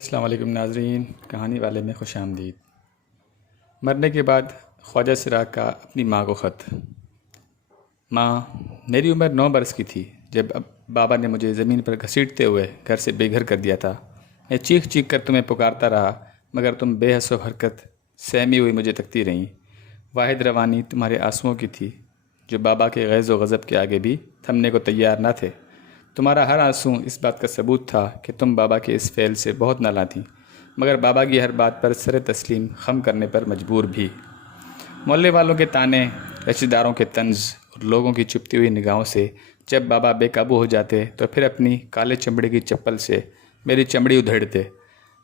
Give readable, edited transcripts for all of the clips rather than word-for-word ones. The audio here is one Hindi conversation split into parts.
अस्सलाम वालेकुम नाज़रीन, कहानी वाले में खुश आमदीद। मरने के बाद ख्वाजा सिराग का अपनी माँ को ख़त। माँ, मेरी उम्र 9 बरस की थी जब बाबा ने मुझे ज़मीन पर घसीटते हुए घर से बेघर कर दिया था। मैं चीख चीख कर तुम्हें पुकारता रहा, मगर तुम बेहस व हरकत सहमी हुई मुझे तकती रहीं। वाहिद रवानी तुम्हारे आंसुओं की थी, जो बाबा के गैज़ व गज़ब के आगे भी थमने को तैयार न थे। तुम्हारा हर आंसू इस बात का सबूत था कि तुम बाबा के इस फ़ेल से बहुत नाला थीं, मगर बाबा की हर बात पर सर तस्लीम खम करने पर मजबूर भी। मोहल्ले वालों के ताने, रिश्तेदारों के तंज और लोगों की चुपती हुई निगाहों से जब बाबा बेकाबू हो जाते तो फिर अपनी काले चमड़े की चप्पल से मेरी चमड़ी उधेड़ते।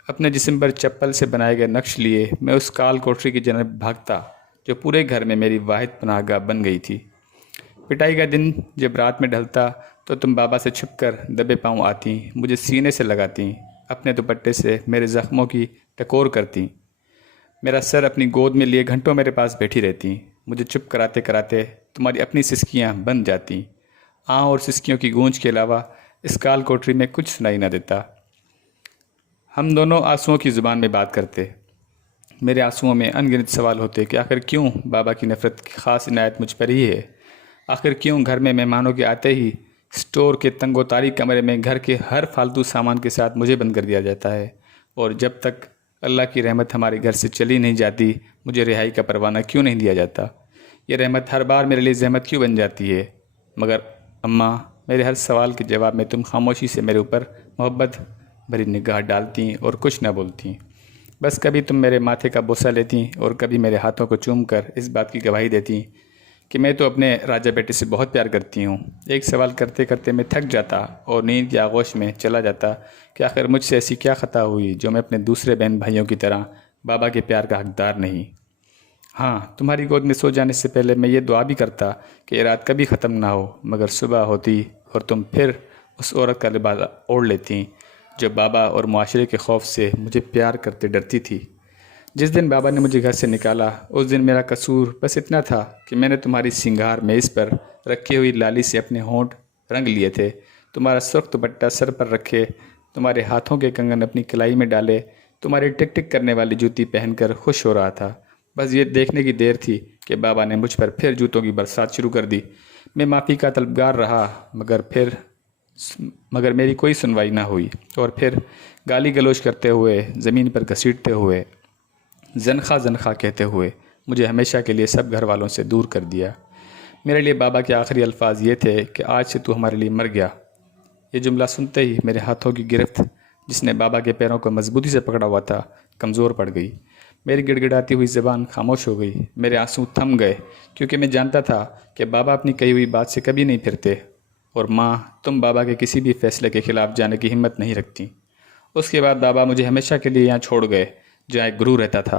अपने जिस्म पर चप्पल से बनाए गए नक्श लिए मैं उस काल कोठरी की जनब भागता, जो पूरे घर में मेरी वाहिद पनाहगाह बन गई थी। पिटाई का दिन जब रात में ढलता तो तुम बाबा से छुपकर दबे पांव आती, मुझे सीने से लगाती, अपने दुपट्टे से मेरे ज़ख्मों की टकोर करती, मेरा सर अपनी गोद में लिए घंटों मेरे पास बैठी रहती। मुझे चुप कराते कराते तुम्हारी अपनी सिसकियाँ बन जाती। आँ और सिसकियों की गूंज के अलावा इस काल कोठरी में कुछ सुनाई न देता। हम दोनों आंसुओं की ज़ुबान में बात करते। मेरे आंसुओं में अनगिनत सवाल होते कि आखिर क्यों बाबा की नफ़रत की ख़ास इनायत मुझ पर ही है। आखिर क्यों घर में मेहमानों के आते ही स्टोर के तंगोतारी कमरे में घर के हर फालतू सामान के साथ मुझे बंद कर दिया जाता है, और जब तक अल्लाह की रहमत हमारे घर से चली नहीं जाती मुझे रिहाई का परवाना क्यों नहीं दिया जाता। ये रहमत हर बार मेरे लिए जहमत क्यों बन जाती है। मगर अम्मा, मेरे हर सवाल के जवाब में तुम खामोशी से मेरे ऊपर मोहब्बत भरी निगाह डालती और कुछ न बोलती। बस कभी तुम मेरे माथे का बोसा लेती और कभी मेरे हाथों को चूम कर इस बात की गवाही देती कि मैं तो अपने राजा बेटे से बहुत प्यार करती हूँ। एक सवाल करते करते मैं थक जाता और नींद की आगोश में चला जाता कि आखिर मुझसे ऐसी क्या ख़ता हुई जो मैं अपने दूसरे बहन भाइयों की तरह बाबा के प्यार का हकदार नहीं। हाँ, तुम्हारी गोद में सो जाने से पहले मैं ये दुआ भी करता कि ये रात कभी ख़त्म ना हो, मगर सुबह होती और तुम फिर उस औरत का लिबास ओढ़ लेती जो बाबा और मुआशरे के खौफ से मुझे प्यार करते डरती थी। जिस दिन बाबा ने मुझे घर से निकाला उस दिन मेरा कसूर बस इतना था कि मैंने तुम्हारी सिंगार मेज़ पर रखी हुई लाली से अपने होंठ रंग लिए थे, तुम्हारा सुर्ख दुपट्टा सर पर रखे, तुम्हारे हाथों के कंगन अपनी कलाई में डाले, तुम्हारी टिक टिक करने वाली जूती पहनकर खुश हो रहा था। बस ये देखने की देर थी कि बाबा ने मुझ पर फिर जूतों की बरसात शुरू कर दी। मैं माफ़ी का तलबगार रहा, मगर मेरी कोई सुनवाई ना हुई, और फिर गाली गलौज करते हुए, ज़मीन पर घसीटते हुए, जनखा जनखा कहते हुए मुझे हमेशा के लिए सब घर वालों से दूर कर दिया। मेरे लिए बाबा के आखिरी अल्फाज ये थे कि आज से तू हमारे लिए मर गया। ये जुमला सुनते ही मेरे हाथों की गिरफ्त, जिसने बाबा के पैरों को मजबूती से पकड़ा हुआ था, कमज़ोर पड़ गई। मेरी गिड़गिड़ाती हुई ज़बान खामोश हो गई। मेरे आंसू थम गए, क्योंकि मैं जानता था कि बाबा अपनी कही हुई बात से कभी नहीं फिरते, और माँ, तुम बाबा के किसी भी फैसले के ख़िलाफ़ जाने की हिम्मत नहीं रखती। उसके बाद बाबा मुझे हमेशा के लिए यहाँ छोड़ गए, जहाँ एक गुरु रहता था।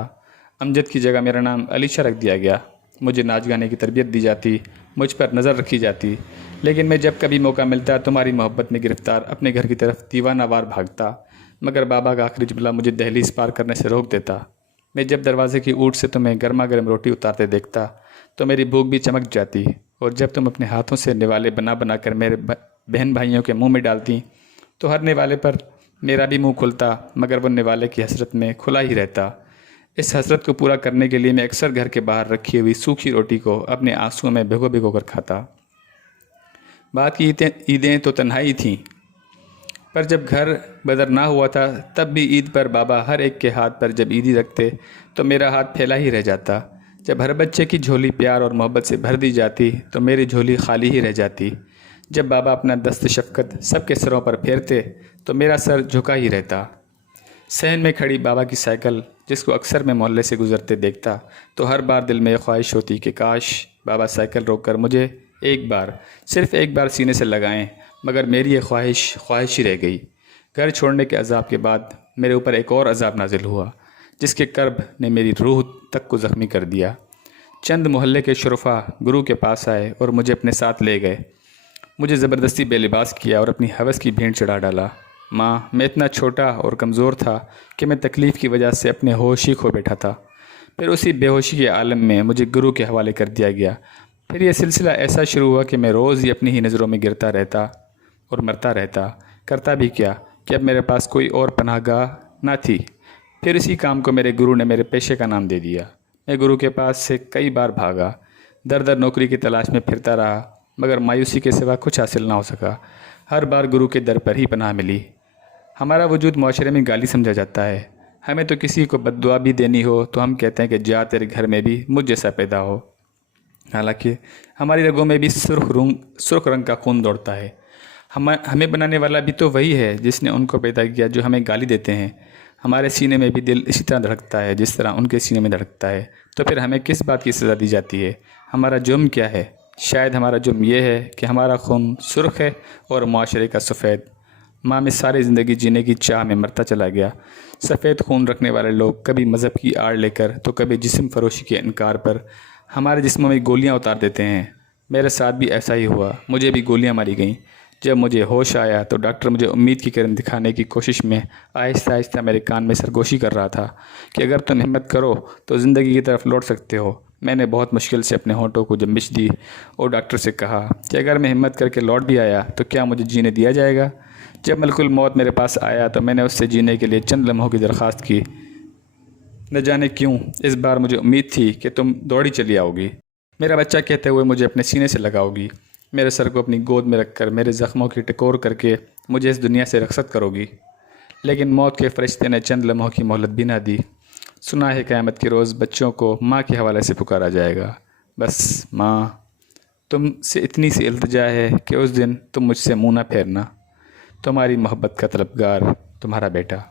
अमजद की जगह मेरा नाम अलीशा रख दिया गया। मुझे नाच गाने की तरबियत दी जाती, मुझ पर नज़र रखी जाती, लेकिन मैं जब कभी मौका मिलता तुम्हारी मोहब्बत में गिरफ़्तार अपने घर की तरफ दीवानावार भागता, मगर बाबा का आखिरी जुमला मुझे दहलीज पार करने से रोक देता। मैं जब दरवाजे की ऊट से तुम्हें गर्मा गर्म रोटी उतारते देखता तो मेरी भूख भी चमक जाती, और जब तुम अपने हाथों से निवाले बना बना कर मेरे बहन भाइयों के मुँह में डालती तो हर निवाले पर मेरा भी मुँह खुलता, मगर वो निवाले की हसरत में खुला ही रहता। इस हसरत को पूरा करने के लिए मैं अक्सर घर के बाहर रखी हुई सूखी रोटी को अपने आंसुओं में भिगो भिगो कर खाता। बात की ईदें तो तन्हाई थीं, पर जब घर बदर ना हुआ था तब भी ईद पर बाबा हर एक के हाथ पर जब ईदी रखते तो मेरा हाथ फैला ही रह जाता। जब हर बच्चे की झोली प्यार और मोहब्बत से भर दी जाती तो मेरी झोली खाली ही रह जाती। जब बाबा अपना दस्त शफ़क़त सबके सरों पर फेरते तो मेरा सर झुका ही रहता। सहन में खड़ी बाबा की साइकिल, जिसको अक्सर मैं मोहल्ले से गुजरते देखता तो हर बार दिल में ये ख्वाहिश होती कि काश बाबा साइकिल रोककर मुझे एक बार, सिर्फ़ एक बार सीने से लगाएं, मगर मेरी ये ख्वाहिश ही रह गई। घर छोड़ने के अज़ाब के बाद मेरे ऊपर एक और अज़ाब नाजिल हुआ, जिसके कर्ब ने मेरी रूह तक को ज़ख्मी कर दिया। चंद मोहल्ले के शुरफा गुरु के पास आए और मुझे अपने साथ ले गए। मुझे ज़बरदस्ती बेलिबास किया और अपनी हवस की भेंट चढ़ा डाला। माँ, मैं इतना छोटा और कमज़ोर था कि मैं तकलीफ़ की वजह से अपने होश ही खो बैठा था। फिर उसी बेहोशी के आलम में मुझे गुरु के हवाले कर दिया गया। फिर यह सिलसिला ऐसा शुरू हुआ कि मैं रोज़ ही अपनी ही नज़रों में गिरता रहता और मरता रहता। करता भी क्या कि अब मेरे पास कोई और पनाहगाह ना थी। फिर इसी काम को मेरे गुरु ने मेरे पेशे का नाम दे दिया। मैं गुरु के पास से कई बार भागा, दर दर नौकरी की तलाश में फिरता रहा, मगर मायूसी के सिवा कुछ हासिल ना हो सका। हर बार गुरु के दर पर ही पनाह मिली। हमारा वजूद माशरे में गाली समझा जाता है। हमें तो किसी को बद्दुआ भी देनी हो तो हम कहते हैं कि जा तेरे घर में भी मुझ जैसा पैदा हो। हालांकि हमारी रगों में भी सुर्ख रंग का खून दौड़ता है। हमें बनाने वाला भी तो वही है जिसने उनको पैदा किया जो हमें गाली देते हैं। हमारे सीने में भी दिल इसी तरह धड़कता है जिस तरह उनके सीने में धड़कता है। तो फिर हमें किस बात की सज़ा दी जाती है? हमारा जुर्म क्या है? शायद हमारा जुर्म यह है कि हमारा खून सुर्ख है और माशरे का सफ़ेद। माँ में सारी ज़िंदगी जीने की चाह में मरता चला गया। सफ़ेद खून रखने वाले लोग कभी मज़हब की आड़ लेकर तो कभी जिस्म फरोशी के इनकार पर हमारे जिस्मों में गोलियां उतार देते हैं। मेरे साथ भी ऐसा ही हुआ। मुझे भी गोलियां मारी गईं। जब मुझे होश आया तो डॉक्टर मुझे उम्मीद की किरण दिखाने की कोशिश में आहिस्ता आहिस्ता मेरे कान में सरगोशी कर रहा था कि अगर तुम हिम्मत करो तो ज़िंदगी की तरफ लौट सकते हो। मैंने बहुत मुश्किल से अपने होंठों को जंबिश दी और डॉक्टर से कहा कि अगर मैं हिम्मत करके लौट भी आया तो क्या मुझे जीने दिया जाएगा? जब मलकुल मौत मेरे पास आया तो मैंने उससे जीने के लिए चंद लम्हों की दरख्वास्त की। न जाने क्यों इस बार मुझे उम्मीद थी कि तुम दौड़ी चली आओगी, मेरा बच्चा कहते हुए मुझे अपने सीने से लगाओगी, मेरे सर को अपनी गोद में रखकर मेरे ज़ख्मों की टकोर करके मुझे इस दुनिया से रख़्सत करोगी। लेकिन मौत के फरिश्ते ने चंद लम्हों की मोहलत भी ना दी। सुना है क़यामत के रोज़ बच्चों को माँ के हवाले से पुकारा जाएगा। बस माँ, तुमसे इतनी सी इल्तिजा है कि उस दिन तुम मुझसे मुँह ना फेरना। तुम्हारी मोहब्बत का तलबगार, तुम्हारा बेटा।